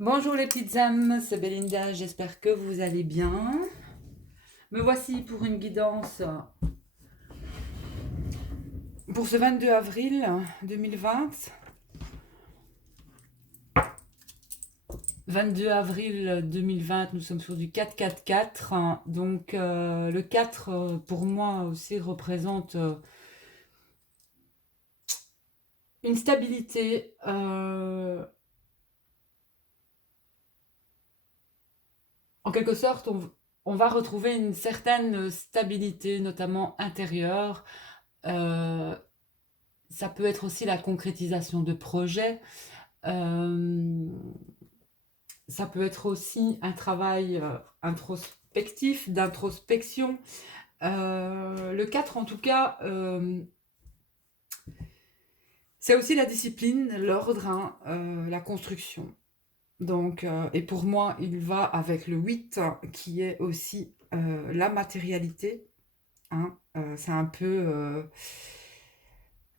Bonjour les petites âmes, c'est Belinda, j'espère que vous allez bien. Me voici pour une guidance pour ce 22 avril 2020. 22 avril 2020, nous sommes sur du 4-4-4. Donc le 4 pour moi aussi représente une stabilité. En quelque sorte, on va retrouver une certaine stabilité, notamment intérieure. Euh, Ça peut être aussi la concrétisation de projets. Euh, Ça peut être aussi un travail introspectif, d'introspection. Le 4, en tout cas, c'est aussi la discipline, l'ordre, hein, la construction. Donc, et pour moi, il va avec le 8, qui est aussi la matérialité. Hein. C'est un peu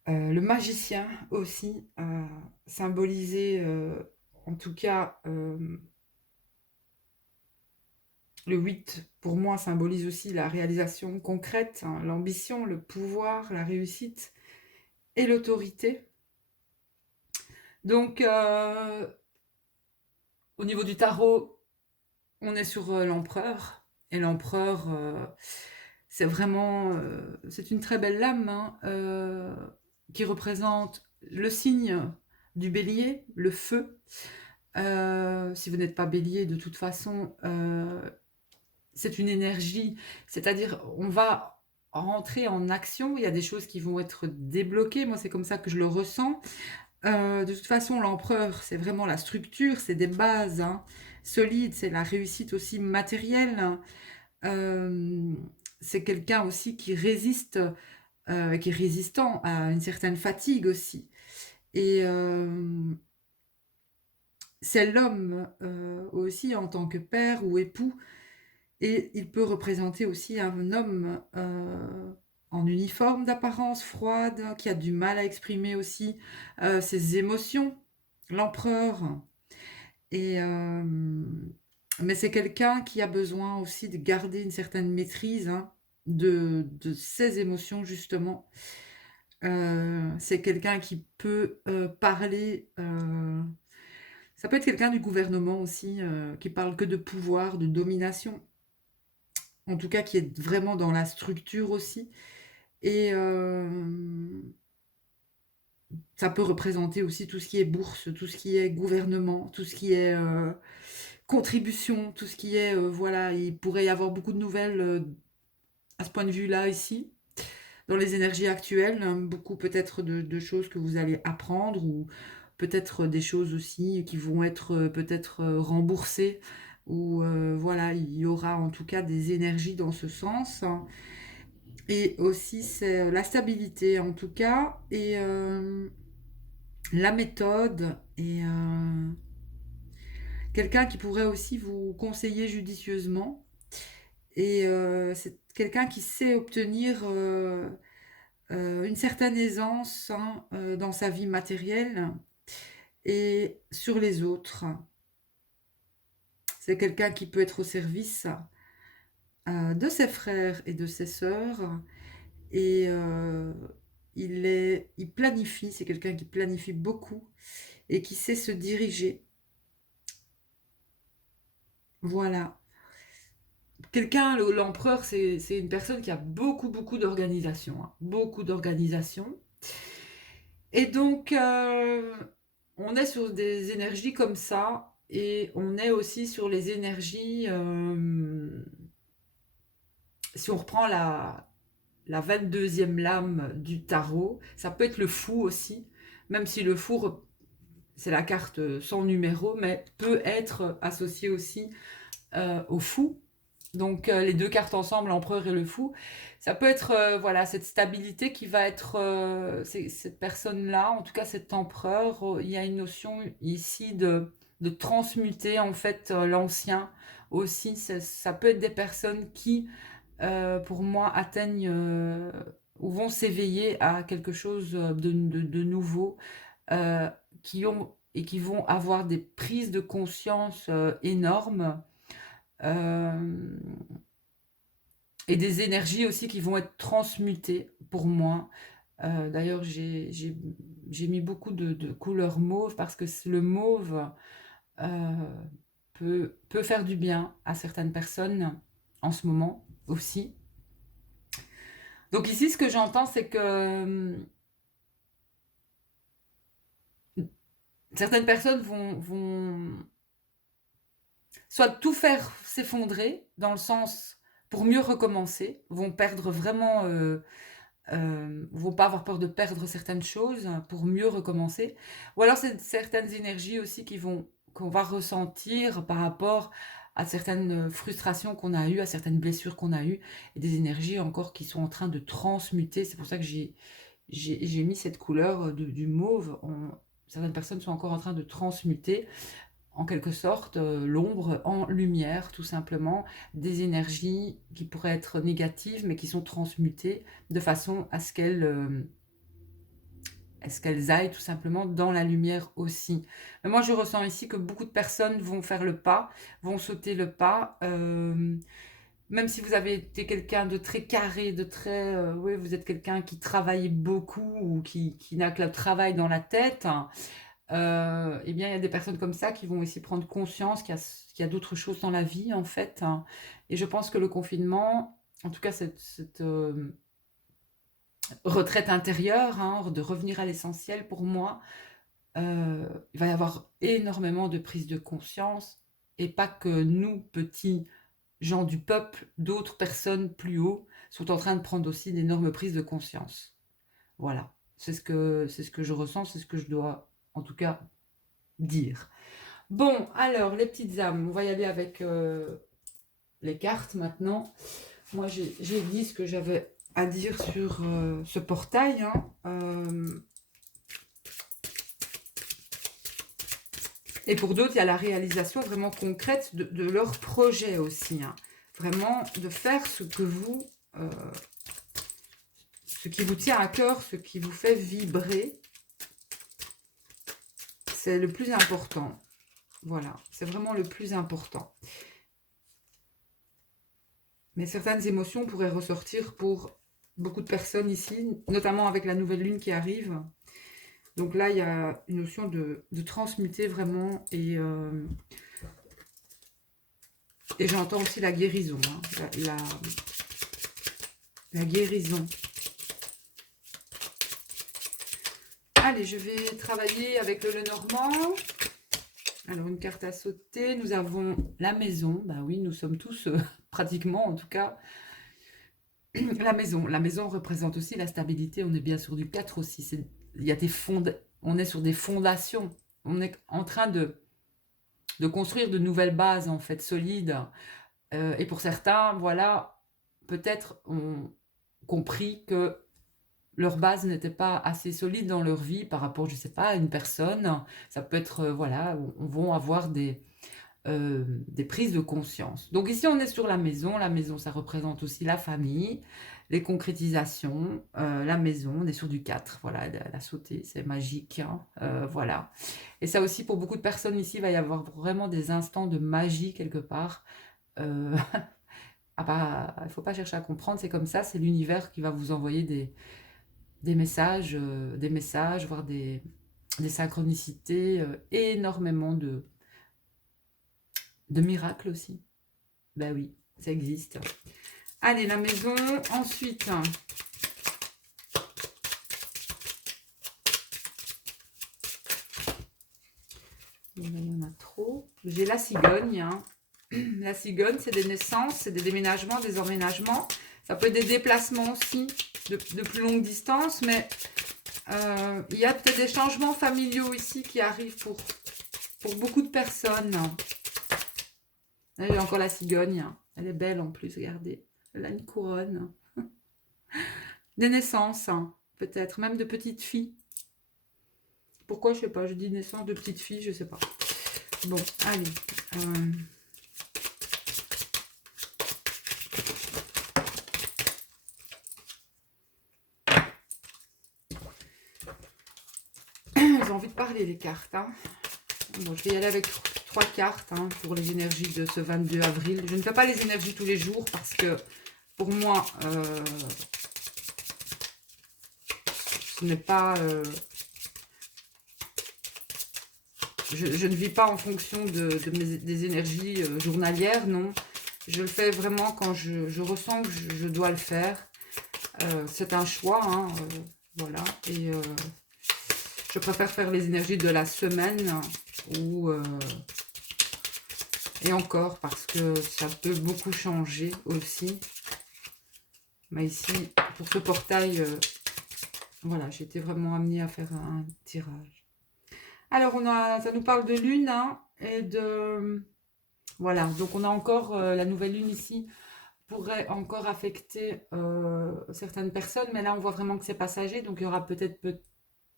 le magicien aussi, symbolisé, en tout cas, le 8 pour moi symbolise aussi la réalisation concrète, hein, l'ambition, le pouvoir, la réussite et l'autorité. Donc, au niveau du tarot, on est sur l'empereur. Et l'empereur, c'est vraiment, c'est une très belle lame, hein, qui représente le signe du bélier, le feu. Si vous n'êtes pas bélier, de toute façon, c'est une énergie, c'est-à-dire on va rentrer en action, il y a des choses qui vont être débloquées, moi c'est comme ça que je le ressens. De toute façon, l'empereur, c'est vraiment la structure, c'est des bases, hein, solides, c'est la réussite aussi matérielle. Euh, c'est quelqu'un aussi qui est résistant à une certaine fatigue aussi. Et c'est l'homme aussi en tant que père ou époux. Et il peut représenter aussi un homme en uniforme d'apparence froide, qui a du mal à exprimer aussi ses émotions, l'empereur. Et, mais c'est quelqu'un qui a besoin aussi de garder une certaine maîtrise, hein, de ses émotions, justement. C'est quelqu'un qui peut parler. Ça peut être quelqu'un du gouvernement aussi, qui parle que de pouvoir, de domination. En tout cas, qui est vraiment dans la structure aussi. Et ça peut représenter aussi tout ce qui est bourse, tout ce qui est gouvernement, tout ce qui est contribution, tout ce qui est, voilà, il pourrait y avoir beaucoup de nouvelles à ce point de vue-là ici, dans les énergies actuelles, hein, beaucoup peut-être de choses que vous allez apprendre ou peut-être des choses aussi qui vont être peut-être remboursées ou voilà, il y aura en tout cas des énergies dans ce sens. Et aussi, c'est la stabilité, en tout cas, et la méthode, et quelqu'un qui pourrait aussi vous conseiller judicieusement. Et c'est quelqu'un qui sait obtenir une certaine aisance, hein, dans sa vie matérielle et sur les autres. C'est quelqu'un qui peut être au service de ses frères et de ses sœurs. Et il planifie, c'est quelqu'un qui planifie beaucoup et qui sait se diriger. Voilà. Quelqu'un, l'empereur, c'est une personne qui a beaucoup, beaucoup d'organisation, hein, beaucoup d'organisation. Et donc, on est sur des énergies comme ça, et on est aussi sur les énergies, si on reprend la 22e lame du tarot, ça peut être le fou aussi, même si le fou, c'est la carte sans numéro, mais peut être associé aussi au fou. Donc les deux cartes ensemble, l'empereur et le fou, ça peut être voilà cette stabilité qui va être cette personne-là, en tout cas cet empereur. Il y a une notion ici de transmuter en fait l'ancien aussi. Ça peut être des personnes qui, pour moi, atteignent ou vont s'éveiller à quelque chose de nouveau, qui ont et qui vont avoir des prises de conscience énormes, et des énergies aussi qui vont être transmutées pour moi. D'ailleurs, j'ai mis beaucoup de couleurs mauve parce que le mauve peut faire du bien à certaines personnes en ce moment aussi. Donc ici, ce que j'entends, c'est que certaines personnes vont soit tout faire s'effondrer, dans le sens pour mieux recommencer, vont perdre vraiment, vont pas avoir peur de perdre certaines choses pour mieux recommencer. Ou alors c'est certaines énergies aussi qu'on va ressentir par rapport à certaines frustrations qu'on a eues, à certaines blessures qu'on a eues, et des énergies encore qui sont en train de transmuter. C'est pour ça que j'ai mis cette couleur du mauve. Certaines personnes sont encore en train de transmuter en quelque sorte l'ombre en lumière, tout simplement, des énergies qui pourraient être négatives, mais qui sont transmutées de façon à ce qu'elles aillent tout simplement dans la lumière aussi. Mais moi, je ressens ici que beaucoup de personnes vont faire le pas, vont sauter le pas. Même si vous avez été quelqu'un de très carré, de très... oui, vous êtes quelqu'un qui travaille beaucoup ou qui n'a que le travail dans la tête, eh bien, il y a des personnes comme ça qui vont aussi prendre conscience qu'il y a d'autres choses dans la vie, en fait. Et je pense que le confinement, en tout cas cette retraite intérieure, de revenir à l'essentiel, pour moi, il va y avoir énormément de prise de conscience, et pas que nous, petits gens du peuple, d'autres personnes plus haut sont en train de prendre aussi d'énormes prises de conscience. Voilà, c'est ce que je ressens, c'est ce que je dois, en tout cas, dire. Bon, alors, les petites âmes, on va y aller avec les cartes maintenant. Moi, j'ai dit ce que j'avais à dire sur ce portail. Et pour d'autres, il y a la réalisation vraiment concrète de leur projet aussi. Vraiment, de faire ce qui vous tient à cœur, ce qui vous fait vibrer. C'est le plus important. Voilà, c'est vraiment le plus important. Mais certaines émotions pourraient ressortir pour beaucoup de personnes ici, notamment avec la nouvelle lune qui arrive. Donc là, il y a une notion de transmuter vraiment, et j'entends aussi la guérison. La guérison. Allez, je vais travailler avec le Lenormand. Alors, une carte à sauter. Nous avons la maison. Ben oui, nous sommes tous, pratiquement en tout cas, la maison. La maison représente aussi la stabilité. On est bien sur du 4 aussi. Il y a on est sur des fondations. On est en train de construire de nouvelles bases, en fait, solides. Et pour certains, voilà, peut-être ont compris que leur base n'était pas assez solide dans leur vie par rapport, je ne sais pas, à une personne. Ça peut être, voilà, on vont avoir des prises de conscience. Donc ici, on est sur la maison. La maison, ça représente aussi la famille, les concrétisations, la maison. On est sur du 4, voilà, la sauter, c'est magique, voilà. Et ça aussi, pour beaucoup de personnes ici, il va y avoir vraiment des instants de magie quelque part. Ah bah, il ne faut pas chercher à comprendre, c'est comme ça, c'est l'univers qui va vous envoyer des messages, voire des synchronicités, énormément de miracles aussi. Ben oui, ça existe. Allez, la maison, ensuite. Il y en a trop. J'ai la cigogne. La cigogne, c'est des naissances, c'est des déménagements, des emménagements. Ça peut être des déplacements aussi de plus longue distance, mais il y a peut-être des changements familiaux ici qui arrivent pour beaucoup de personnes. Là, j'ai encore la cigogne. Elle est belle en plus, regardez. Elle a une couronne. Des naissances, peut-être, même de petites filles. Pourquoi, je sais pas, je dis naissance de petites filles, je sais pas. Bon, allez. J'ai envie de parler, les cartes. Bon, je vais y aller avec 3 cartes hein, pour les énergies de ce 22 avril. Je ne fais pas les énergies tous les jours parce que pour moi, ce n'est pas... je ne vis pas en fonction des énergies journalières, non. Je le fais vraiment quand je ressens que je dois le faire. C'est un choix, hein, voilà. Et je préfère faire les énergies de la semaine ou... et encore, parce que ça peut beaucoup changer aussi. Mais ici, pour ce portail, voilà, j'étais vraiment amenée à faire un tirage. Alors, ça nous parle de lune, hein, et de... Voilà, donc on a encore la nouvelle lune ici, pourrait encore affecter certaines personnes, mais là, on voit vraiment que c'est passager, donc il y aura peut-être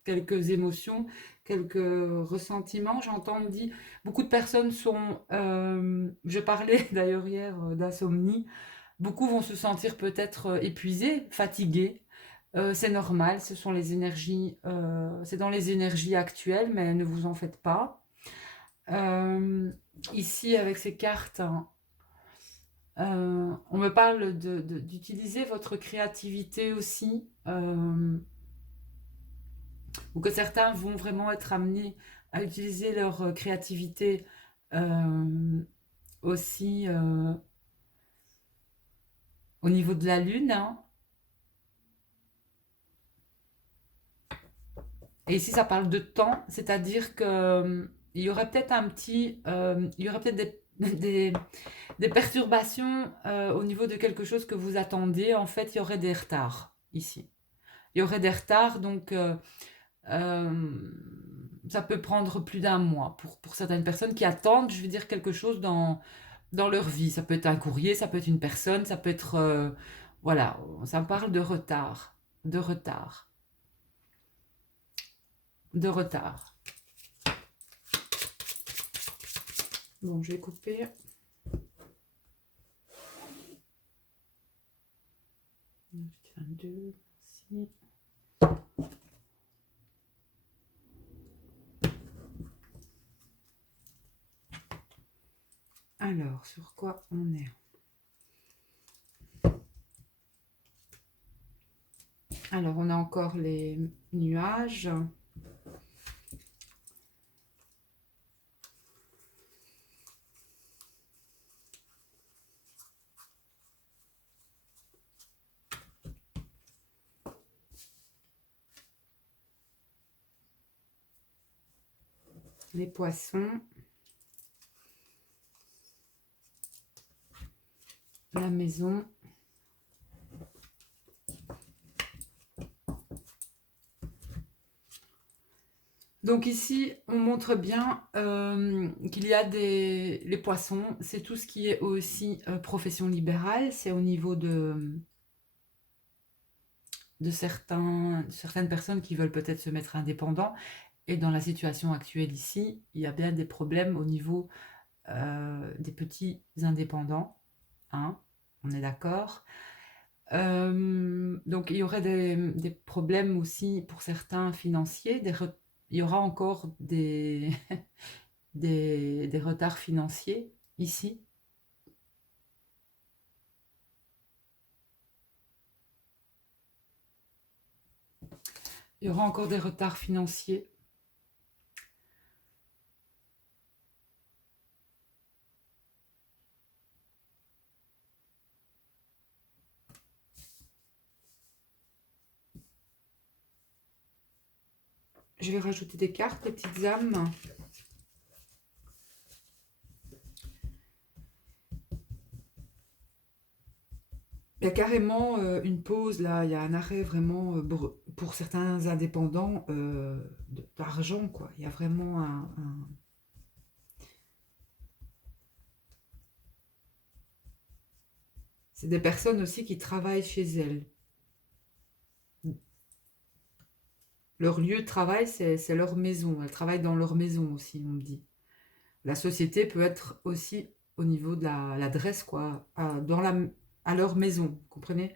quelques émotions, quelques ressentiments. J'entends, on me dit, beaucoup de personnes sont... je parlais d'ailleurs hier d'insomnie. Beaucoup vont se sentir peut-être épuisés, fatigués. C'est normal, ce sont les énergies, c'est dans les énergies actuelles, mais ne vous en faites pas. Ici, avec ces cartes, hein, on me parle d'utiliser votre créativité aussi, ou que certains vont vraiment être amenés à utiliser leur créativité aussi au niveau de la lune, hein. Et ici, ça parle de temps, c'est-à-dire que il y aurait peut-être il y aurait peut-être des perturbations au niveau de quelque chose que vous attendez. En fait, il y aurait des retards ici. Il y aurait des retards, donc ça peut prendre plus d'un mois pour certaines personnes qui attendent, je veux dire, quelque chose dans leur vie. Ça peut être un courrier, ça peut être une personne, ça peut être... voilà, ça parle de retard, de retard, de retard. Bon, je vais couper. Deux, merci. Alors, sur quoi on est? Alors, on a encore les nuages. Les poissons. La maison. Donc ici, on montre bien qu'il y a les poissons, c'est tout ce qui est aussi profession libérale, c'est au niveau de certaines personnes qui veulent peut-être se mettre indépendants. Et dans la situation actuelle ici, il y a bien des problèmes au niveau des petits indépendants, hein, on est d'accord. Donc il y aurait des problèmes aussi pour certains financiers, il y aura encore des retards financiers ici. Il y aura encore des retards financiers. Je vais rajouter des cartes, les petites âmes. Il y a carrément une pause là, il y a un arrêt vraiment pour certains indépendants d'argent, quoi. Il y a vraiment C'est des personnes aussi qui travaillent chez elles. Leur lieu de travail, c'est leur maison. Elles travaillent dans leur maison aussi, on me dit. La société peut être aussi au niveau de l'adresse, quoi, à leur maison, vous comprenez?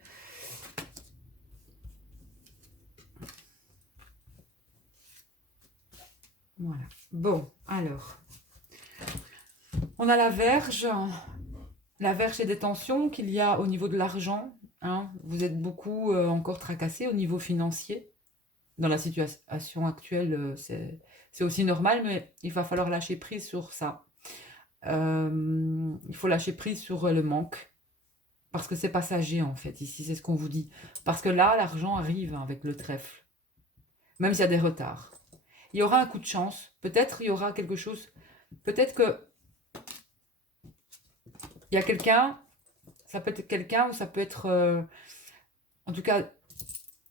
Voilà. Bon, alors, on a la Verge. La Verge et des tensions qu'il y a au niveau de l'argent, hein. Vous êtes beaucoup encore tracassé au niveau financier. Dans la situation actuelle, c'est aussi normal, mais il va falloir lâcher prise sur ça. Il faut lâcher prise sur le manque, parce que c'est passager en fait, ici, c'est ce qu'on vous dit. Parce que là, l'argent arrive hein, avec le trèfle, même s'il y a des retards. Il y aura un coup de chance, peut-être il y aura quelque chose, peut-être que il y a quelqu'un, ça peut être quelqu'un ou ça peut être, en tout cas,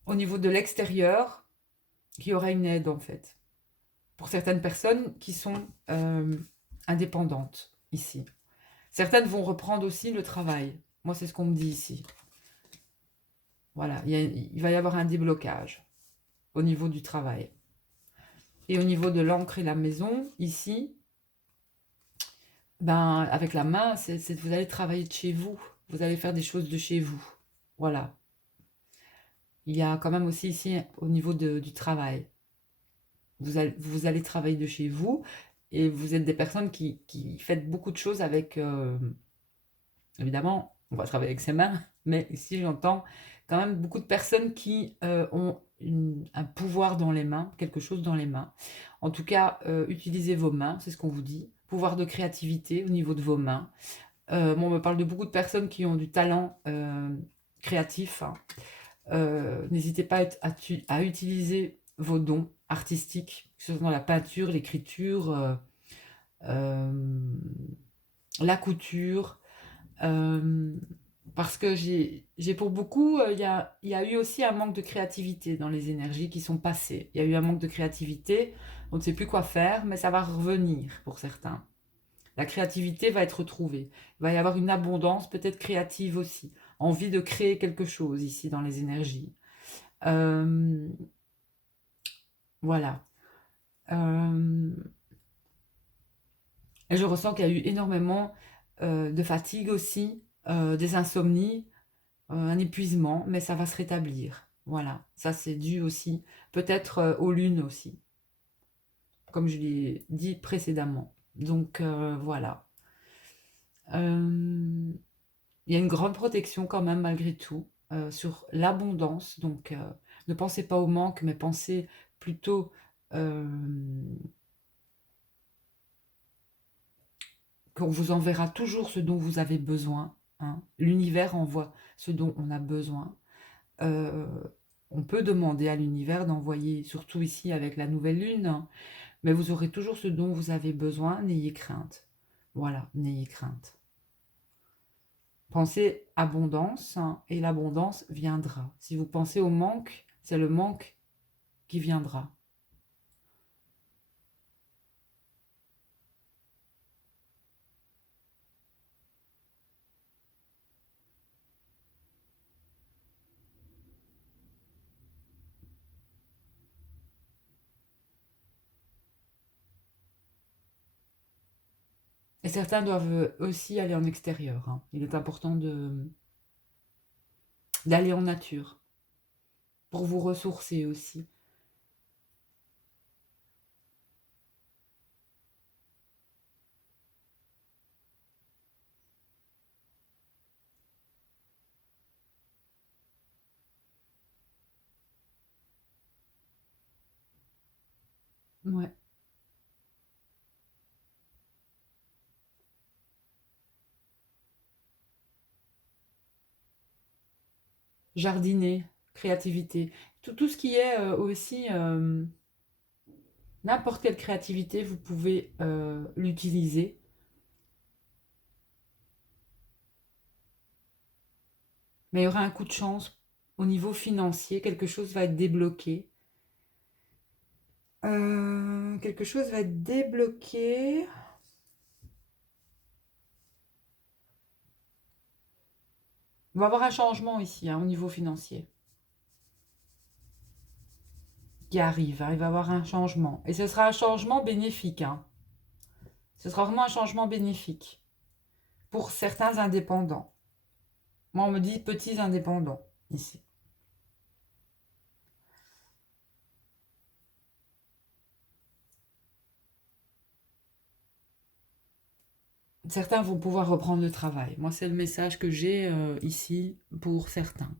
au niveau de l'extérieur, qui aura une aide en fait. Pour certaines personnes qui sont indépendantes ici. Certaines vont reprendre aussi le travail. Moi, c'est ce qu'on me dit ici. Voilà, il va y avoir un déblocage au niveau du travail. Et au niveau de l'encre et la maison, ici, ben, avec la main, vous allez travailler de chez vous. Vous allez faire des choses de chez vous. Voilà. Il y a quand même aussi ici, au niveau du travail, vous allez travailler de chez vous et vous êtes des personnes qui faites beaucoup de choses avec, évidemment, on va travailler avec ses mains, mais ici j'entends quand même beaucoup de personnes qui ont un pouvoir dans les mains, quelque chose dans les mains. En tout cas, utilisez vos mains, c'est ce qu'on vous dit. Pouvoir de créativité au niveau de vos mains. Bon, on me parle de beaucoup de personnes qui ont du talent créatif, hein. N'hésitez pas à utiliser vos dons artistiques, que ce soit dans la peinture, l'écriture, la couture, parce que j'ai pour beaucoup, il y a eu aussi un manque de créativité dans les énergies qui sont passées. Il y a eu un manque de créativité, on ne sait plus quoi faire, mais ça va revenir pour certains. La créativité va être retrouvée. Il va y avoir une abondance, peut-être créative aussi. Envie de créer quelque chose ici dans les énergies. Euh, voilà. Et je ressens qu'il y a eu énormément de fatigue aussi, des insomnies, un épuisement, mais ça va se rétablir. Voilà, ça c'est dû aussi, peut-être aux lunes aussi, comme je l'ai dit précédemment. Donc voilà. Euh, il y a une grande protection quand même malgré tout sur l'abondance. Donc ne pensez pas au manque, mais pensez plutôt euh, qu'on vous enverra toujours ce dont vous avez besoin, hein. L'univers envoie ce dont on a besoin. Euh, on peut demander à l'univers d'envoyer, surtout ici avec la nouvelle lune, hein, mais vous aurez toujours ce dont vous avez besoin, n'ayez crainte. Voilà, n'ayez crainte. Pensez abondance hein, et l'abondance viendra. Si vous pensez au manque, c'est le manque qui viendra. Et certains doivent aussi aller en extérieur, hein. Il est important d'aller en nature pour vous ressourcer aussi. Ouais. Jardiner, créativité. Tout ce qui est aussi n'importe quelle créativité, vous pouvez l'utiliser. Mais il y aura un coup de chance au niveau financier, quelque chose va être débloqué. Quelque chose va être débloqué. Il va y avoir un changement ici, hein, au niveau financier, qui arrive, hein. Il va y avoir un changement. Et ce sera un changement bénéfique, hein. Ce sera vraiment un changement bénéfique pour certains indépendants. Moi, on me dit petits indépendants, ici. certains vont pouvoir reprendre le travail. Moi, c'est le message que j'ai ici pour certains.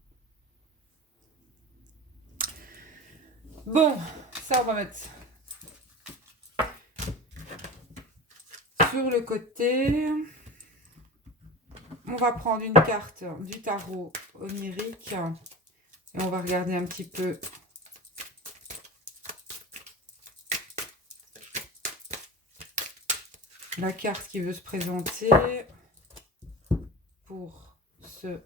Bon, ça, on va mettre sur le côté. On va prendre une carte du tarot onirique et on va regarder un petit peu la carte qui veut se présenter pour ce...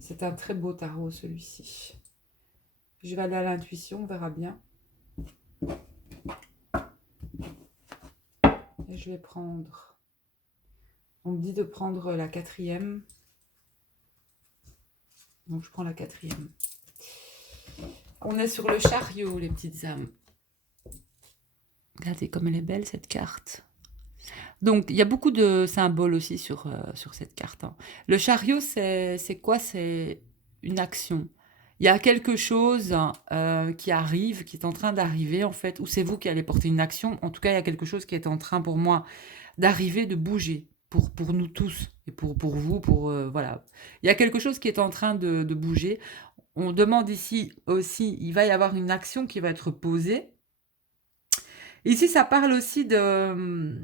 C'est un très beau tarot, celui-ci. Je vais aller à l'intuition, on verra bien. Et je vais prendre... On me dit de prendre la 4e. Donc, je prends la 4e. On est sur le chariot, les petites âmes. Regardez comme elle est belle, cette carte. Donc, il y a beaucoup de symboles aussi sur cette carte. Hein. Le chariot, c'est quoi? C'est une action. Il y a quelque chose qui arrive, qui est en train d'arriver, en fait, ou c'est vous qui allez porter une action. En tout cas, il y a quelque chose qui est en train, pour moi, d'arriver, de bouger, pour nous tous, et pour vous, voilà. Il y a quelque chose qui est en train de bouger. On demande ici aussi, il va y avoir une action qui va être posée. Ici, ça parle aussi de...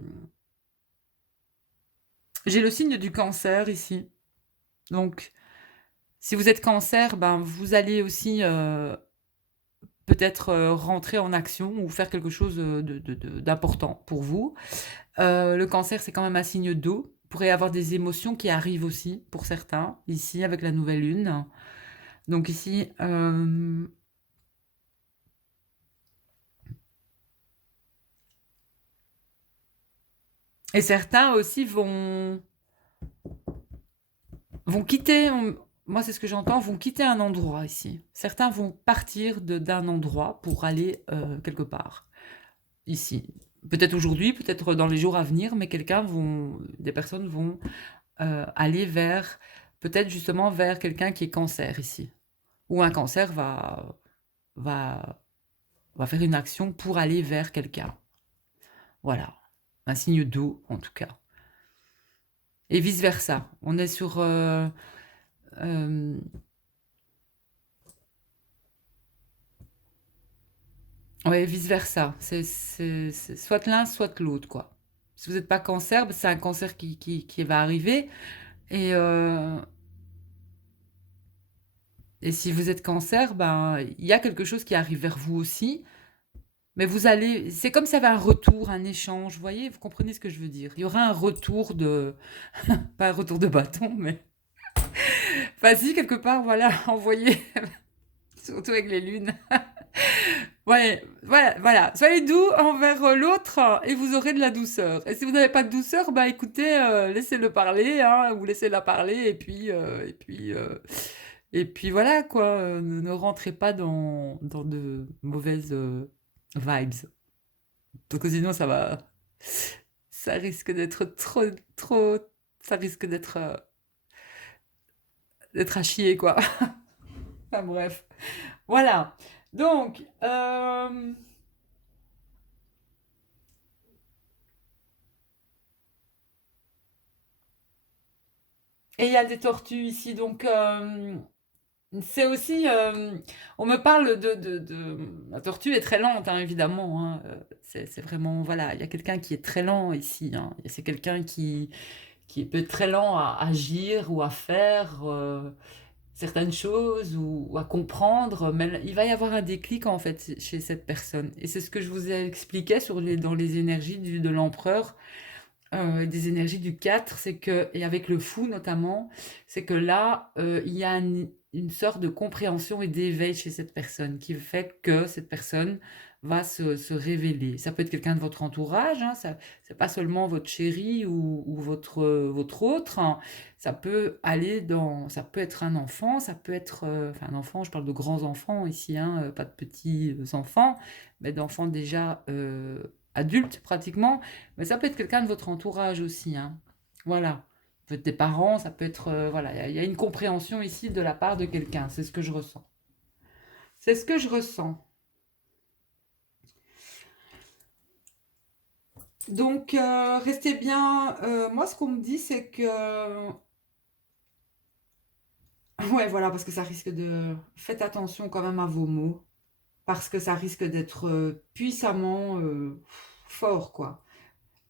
J'ai le signe du cancer ici. Donc, si vous êtes cancer, ben, vous allez aussi peut-être rentrer en action ou faire quelque chose d'important pour vous. Le cancer, c'est quand même un signe d'eau. Vous pourrez avoir des émotions qui arrivent aussi pour certains, ici avec la nouvelle lune. Donc ici, et certains aussi vont quitter, moi c'est ce que j'entends, vont quitter un endroit ici. Certains vont partir d'un endroit pour aller quelque part, ici. Peut-être aujourd'hui, peut-être dans les jours à venir, mais des personnes vont aller vers, peut-être justement vers quelqu'un qui est cancer ici. Ou un cancer va faire une action pour aller vers quelqu'un. Voilà. Un signe d'eau, en tout cas. Et vice-versa. On est sur... ouais, vice-versa. C'est soit l'un, soit l'autre, quoi. Si vous n'êtes pas cancer, c'est un cancer qui va arriver. Et si vous êtes cancer, ben, il y a quelque chose qui arrive vers vous aussi. Mais vous allez... C'est comme ça va un retour, un échange. Vous voyez, vous comprenez ce que je veux dire. Il y aura un retour de... pas un retour de bâton, mais... Enfin, si, quelque part, voilà, envoyé... Surtout avec les lunes. Ouais, voilà. Soyez doux envers l'autre et vous aurez de la douceur. Et si vous n'avez pas de douceur, bah écoutez, laissez-le parler, hein, ou laissez-la parler, et puis voilà quoi. Ne rentrez pas dans de mauvaises vibes. Donc sinon ça risque d'être trop, ça risque d'être à chier quoi. Enfin bref, voilà. Donc, et il y a des tortues ici, donc c'est aussi... on me parle La tortue est très lente, hein, évidemment. Hein, c'est vraiment... Voilà, il y a quelqu'un qui est très lent ici. Hein, c'est quelqu'un qui peut être très lent à agir ou à faire certaines choses ou à comprendre. Mais il va y avoir un déclic, en fait, chez cette personne. Et c'est ce que je vous ai expliqué dans les énergies de l'empereur. Des énergies du 4, c'est que, et avec le fou notamment, c'est que là, il y a une sorte de compréhension et d'éveil chez cette personne qui fait que cette personne va se révéler. Ça peut être quelqu'un de votre entourage, hein, c'est pas seulement votre chéri ou votre autre, hein. Ça peut ça peut être un enfant, ça peut être, enfin un enfant, je parle de grands enfants ici, hein, pas de petits enfants, mais d'enfants déjà adultes pratiquement, mais ça peut être quelqu'un de votre entourage aussi, hein. Voilà. Ça peut être des parents, ça peut être... voilà, il y a une compréhension ici de la part de quelqu'un. C'est ce que je ressens. C'est ce que je ressens. Donc, restez bien. Moi, ce qu'on me dit, c'est que... Ouais, voilà, parce que ça risque de... Faites attention quand même à vos mots, parce que ça risque d'être puissamment fort, quoi.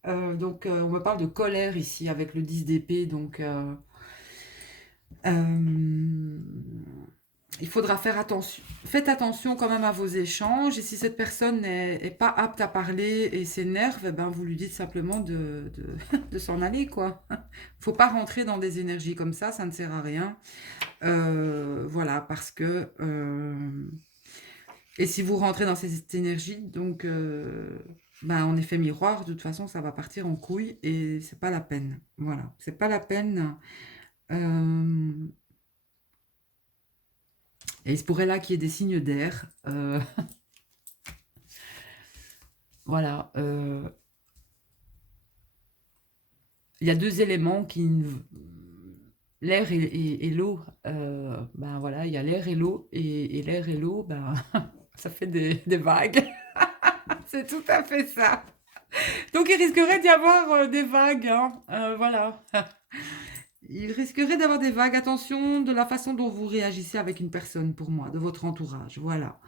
Donc, on me parle de colère ici, avec le 10 d'épée, donc... euh, il faudra faire attention. Faites attention quand même à vos échanges. Et si cette personne n'est pas apte à parler et s'énerve, eh ben vous lui dites simplement de s'en aller, quoi. Faut pas rentrer dans des énergies comme ça ne sert à rien. Voilà, parce que... et si vous rentrez dans cette énergie, donc... ben, en effet miroir, de toute façon, ça va partir en couille et c'est pas la peine. Voilà, c'est pas la peine. Euh, et il se pourrait là qu'il y ait des signes d'air. Voilà. Il y a deux éléments qui... L'air et l'eau. Ben voilà, il y a l'air et l'eau. Et l'air et l'eau, ben, ça fait des vagues. C'est tout à fait ça. Donc il risquerait d'y avoir des vagues. Hein. Voilà. Il risquerait d'avoir des vagues. Attention de la façon dont vous réagissez avec une personne, pour moi, de votre entourage. Voilà.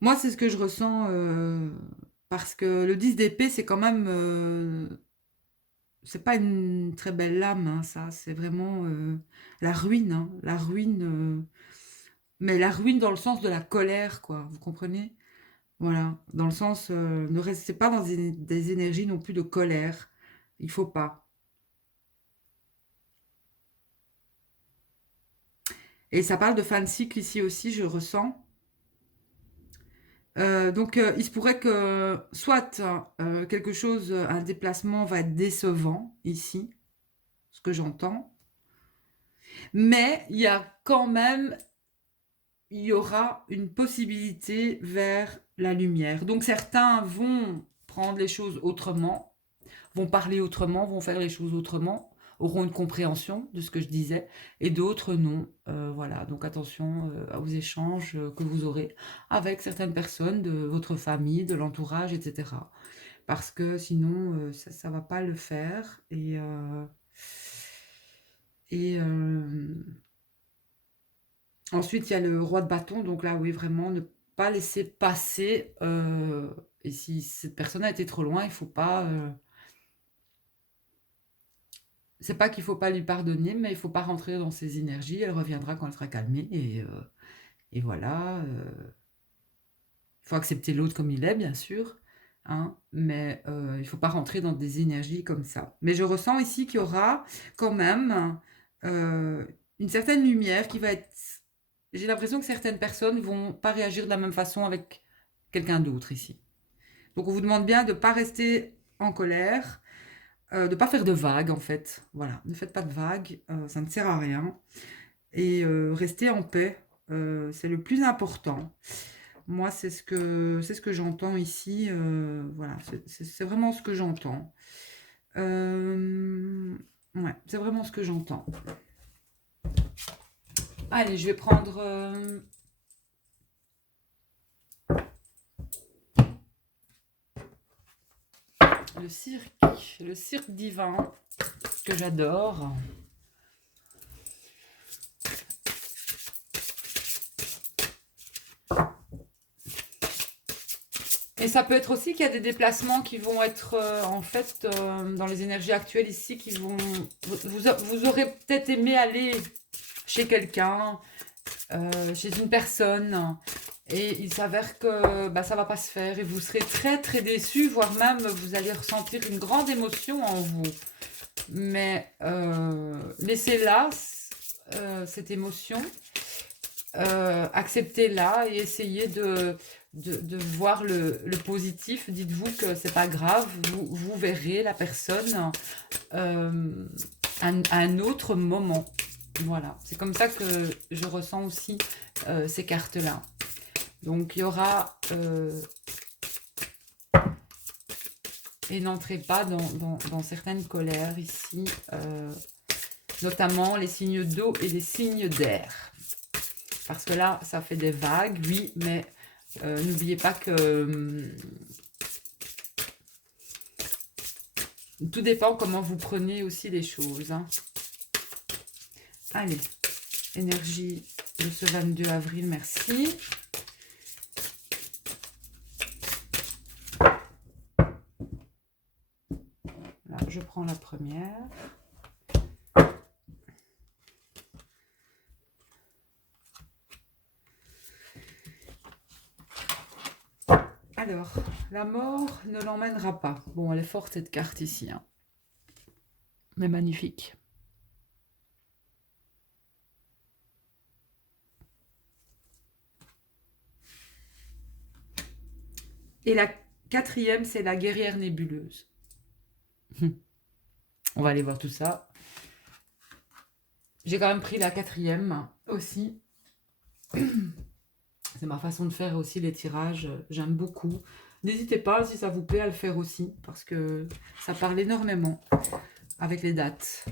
Moi, c'est ce que je ressens parce que le 10 d'épée, c'est quand même... c'est pas une très belle lame, hein, ça. C'est vraiment la ruine. Hein, la ruine. Mais la ruine dans le sens de la colère, quoi. Vous comprenez? Voilà. Dans le sens... ne restez pas dans des énergies non plus de colère. Il faut pas. Et ça parle de fin de cycle ici aussi, je ressens. Donc, il se pourrait que soit quelque chose, un déplacement va être décevant ici, ce que j'entends, mais il y a quand même, il y aura une possibilité vers la lumière. Donc, certains vont prendre les choses autrement, vont parler autrement, vont faire les choses autrement, auront une compréhension de ce que je disais, et d'autres non. Voilà, donc attention aux échanges que vous aurez avec certaines personnes de votre famille, de l'entourage, etc. Parce que sinon, ça ne va pas le faire. Et ensuite, il y a le roi de bâton, donc là, oui, vraiment, ne pas laisser passer. Et si cette personne a été trop loin, il faut pas... c'est pas qu'il faut pas lui pardonner, mais il faut pas rentrer dans ses énergies. Elle reviendra quand elle sera calmée. Et voilà. Il faut accepter l'autre comme il est, bien sûr. Hein, mais il faut pas rentrer dans des énergies comme ça. Mais je ressens ici qu'il y aura quand même euh, une certaine lumière qui va être... J'ai l'impression que certaines personnes vont pas réagir de la même façon avec quelqu'un d'autre ici. Donc on vous demande bien de pas rester en colère, de pas faire de vagues en fait. Voilà, ne faites pas de vagues, ça ne sert à rien. Et restez en paix, c'est le plus important. Moi, c'est ce que j'entends ici. Voilà, c'est vraiment ce que j'entends. Ouais, c'est vraiment ce que j'entends. Allez, je vais prendre le cirque divin que j'adore. Et ça peut être aussi qu'il y a des déplacements qui vont être en fait dans les énergies actuelles ici qui vont... Vous aurez peut-être aimé aller chez quelqu'un, chez une personne, et il s'avère que bah, ça va pas se faire et vous serez très très déçu, voire même vous allez ressentir une grande émotion en vous. Mais laissez-la, cette émotion, acceptez-la et essayez de voir le positif. Dites-vous que c'est pas grave, vous verrez la personne à un autre moment. Voilà, c'est comme ça que je ressens aussi ces cartes-là. Donc il y aura... et n'entrez pas dans certaines colères ici, notamment les signes d'eau et les signes d'air. Parce que là, ça fait des vagues, oui, mais N'oubliez pas que tout dépend comment vous prenez aussi les choses, hein. Allez, énergie de ce 22 avril, merci. Là, je prends la première. Alors, la mort ne l'emmènera pas. Bon, elle est forte cette carte ici, hein. Mais magnifique. Et la quatrième, c'est la guerrière nébuleuse. On va aller voir tout ça. J'ai quand même pris la quatrième aussi. C'est ma façon de faire aussi les tirages. J'aime beaucoup. N'hésitez pas, si ça vous plaît, à le faire aussi, parce que ça parle énormément avec les dates.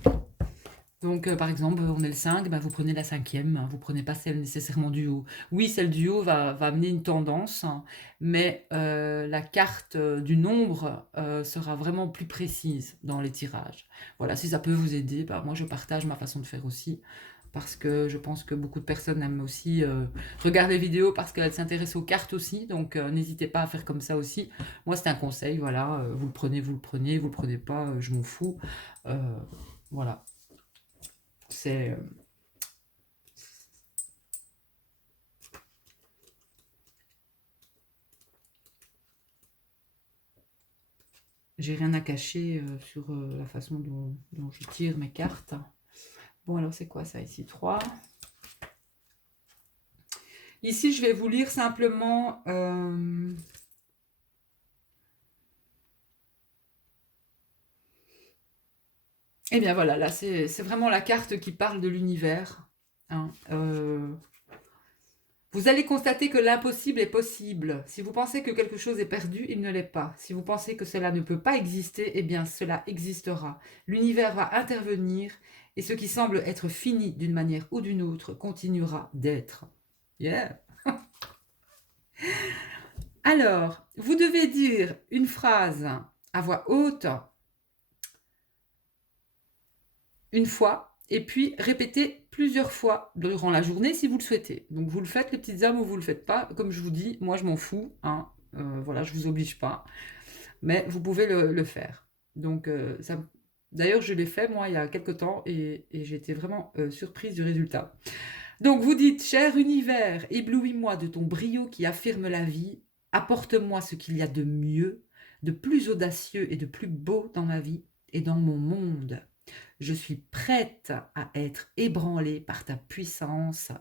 Donc, par exemple, on est le 5, ben, vous prenez la cinquième, hein, vous ne prenez pas celle nécessairement du haut. Oui, celle du haut va amener une tendance, hein, mais la carte du nombre sera vraiment plus précise dans les tirages. Voilà, si ça peut vous aider, ben, moi je partage ma façon de faire aussi, parce que je pense que beaucoup de personnes aiment aussi regarder les vidéos parce qu'elles s'intéressent aux cartes aussi, donc n'hésitez pas à faire comme ça aussi. Moi c'est un conseil, voilà, vous le prenez, vous le prenez, vous le prenez pas, je m'en fous. Voilà. C'est... J'ai rien à cacher sur la façon dont je tire mes cartes. Bon, alors c'est quoi ça ici? 3. Ici, je vais vous lire simplement... Eh bien voilà, là c'est vraiment la carte qui parle de l'univers, hein. Vous allez constater que l'impossible est possible. Si vous pensez que quelque chose est perdu, il ne l'est pas. Si vous pensez que cela ne peut pas exister, eh bien cela existera. L'univers va intervenir et ce qui semble être fini d'une manière ou d'une autre continuera d'être. Yeah. Alors, vous devez dire une phrase à voix haute une fois et puis répéter plusieurs fois durant la journée si vous le souhaitez. Donc vous le faites les petites âmes ou vous le faites pas. Comme je vous dis, moi je m'en fous, hein. Voilà, je vous oblige pas. Mais vous pouvez le faire. Donc ça... D'ailleurs, je l'ai fait moi il y a quelques temps et j'ai été vraiment surprise du résultat. Donc vous dites, cher univers, éblouis-moi de ton brio qui affirme la vie, apporte-moi ce qu'il y a de mieux, de plus audacieux et de plus beau dans ma vie et dans mon monde. Je suis prête à être ébranlée par ta puissance